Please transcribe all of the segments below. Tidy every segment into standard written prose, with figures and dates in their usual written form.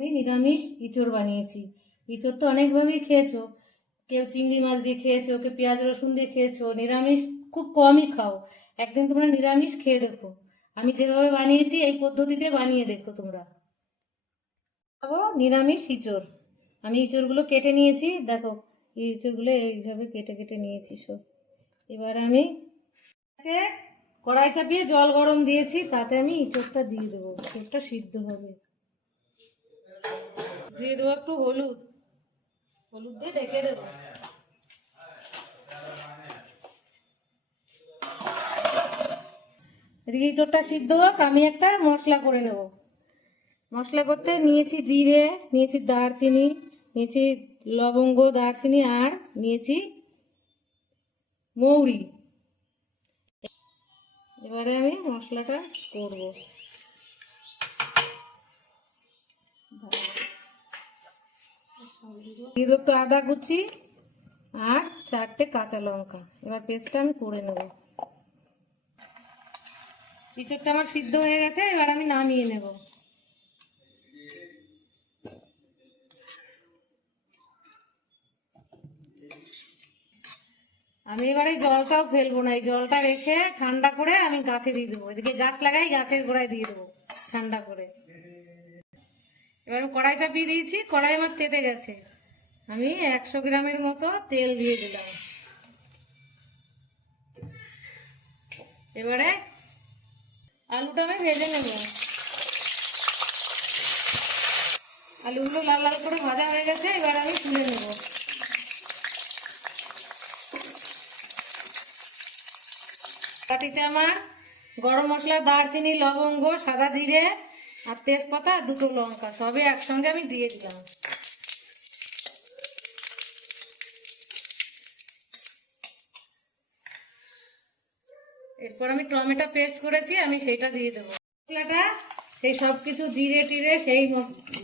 আমি নিরামিষ ইঁচড় বানিয়েছি। ইঁচড় তো অনেকভাবেই খেয়েছো, কেউ চিংড়ি মাছ দিয়ে খেয়েছো, কেউ পেঁয়াজ রসুন দিয়ে খেয়েছো, নিরামিষ খুব কমই খাও। একদিন তোমরা নিরামিষ খেয়ে দেখো, আমি যেভাবে বানিয়েছি এই পদ্ধতিতে বানিয়ে দেখো তোমরা। খাবো নিরামিষ ইঁচড়। আমি ইঁচড়গুলো কেটে নিয়েছি, দেখো এই ইঁচড়গুলো এইভাবে কেটে কেটে নিয়েছি সব। এবার আমি কড়াই চাপিয়ে জল গরম দিয়েছি, তাতে আমি ইঁচড়টা দিয়ে দেবো, ইঁচড়টা সিদ্ধ হবে। দিয়ে দেবো একটু হলুদ, হলুদ দিয়ে ঢেকে দেবো। এদিকে ইঁচড়টা সিদ্ধ হোক, আমি একটা মশলা করে নেব। মশলা করতে নিয়েছি জিরে, নিয়েছি দারচিনি, নিয়েছি লবঙ্গ, দারচিনি, আর নিয়েছি মৌরি। এবারে আমি মশলাটা করব। দিয়ে দেবো একটু আদা কুচি আর 4টে কাঁচা লঙ্কা। এবার পেস্টটা আমি করে নেব। ইঁচড়টা আমার সিদ্ধ হয়ে গেছে, এবার আমি নামিয়ে নেব। আমি এবারে জলটাও ফেলবো না, এই জলটা রেখে ঠান্ডা করে আমি গাছে দিয়ে দেবো। এদিকে গাছ লাগাই, গাছের গোড়ায় দিয়ে দেবো ঠান্ডা করে। এবার কড়াই চাপিয়ে দিয়েছি, কড়াই আমার তেতে গেছে। আমি 100 গ্রামের মতো তেল দিয়ে দিলাম। এবারে আলুটা আমি ভেজে নেব। আলুগুলো লাল লাল করে ভাজা হয়ে গেছে, এবার আমি তুলে নেব। বাটিতে আমার গরম মশলা, দারচিনি, লবঙ্গ, সাদা জিরে আর তেজপাতা আর 2টো লঙ্কা সবই একসঙ্গে আমি দিয়ে দিলাম। এরপর আমি টমেটো পেস্ট করেছি, আমি সেটা দিয়ে দেবো। মশলাটা সেই সব কিছু জিরে টিরে সেই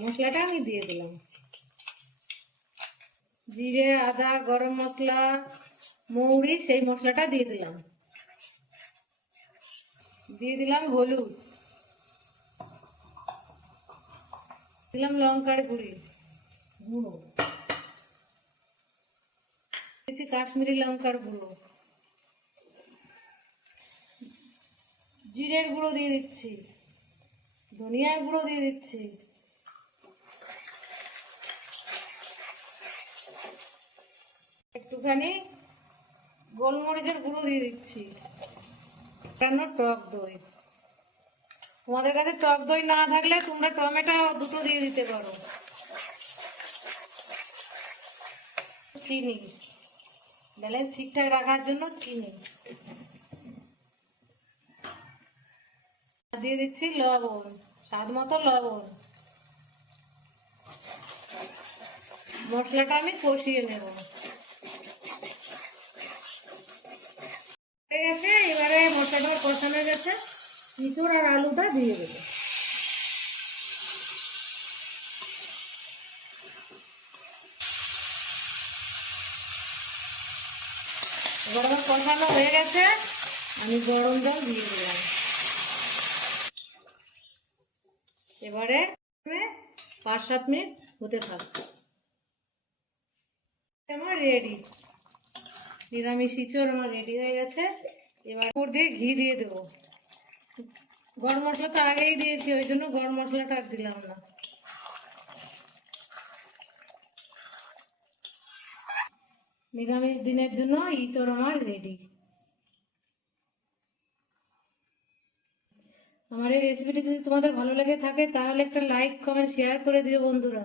মশলাটা আমি দিয়ে দিলাম। জিরে, আদা, গরম মশলা, মৌরি, সেই মশলাটা দিয়ে দিলাম। দিয়ে দিলাম হলুদ, দিলাম লঙ্কার গুঁড়ি গুঁড়ো, দিয়েছি কাশ্মীরি লঙ্কার গুঁড়ো, জিরের গুঁড়ো দিয়ে দিচ্ছি, ধনিয়ার গুঁড়ো দিয়ে দিচ্ছি, একটুখানি গোলমরিচের গুঁড়ো দিয়ে দিচ্ছি, কেন টক দই। তোমাদের কাছে টক দই না থাকলে তোমরা টমেটো 2টো দিয়ে দিতে পারো। চিনি, ব্যালেন্স ঠিকঠাক রাখার জন্য চিনি দিয়ে দিচ্ছি, লবণ স্বাদ মতো লবণ। মশলাটা আমি কষিয়ে নেব। হয়ে গেছে, এবারে মশলাটা কষানো গেছে, ইঁচড় আর আলুটা দিয়ে দেবো। এবার আমার কষানো হয়ে গেছে, আমি গরম জল দিয়ে দিলাম। এবারে 5-7 মিনিট হতে থাকবে। আমার রেডি, নিরামিষ ইঁচড় আমার রেডি হয়ে গেছে। এবার উপর দিয়ে ঘি দিয়ে দেবো। গরম মশলা তো আগেই দিয়েছি, ওই জন্য গরম মশলাটা আর দিলাম না। নিরামিষ দিনের জন্য ইঁচড় আমার রেডি। আমার এই রেসিপিটি যদি তোমাদের ভালো লেগে থাকে তাহলে একটা লাইক, কমেন্ট, শেয়ার করে দিও বন্ধুরা।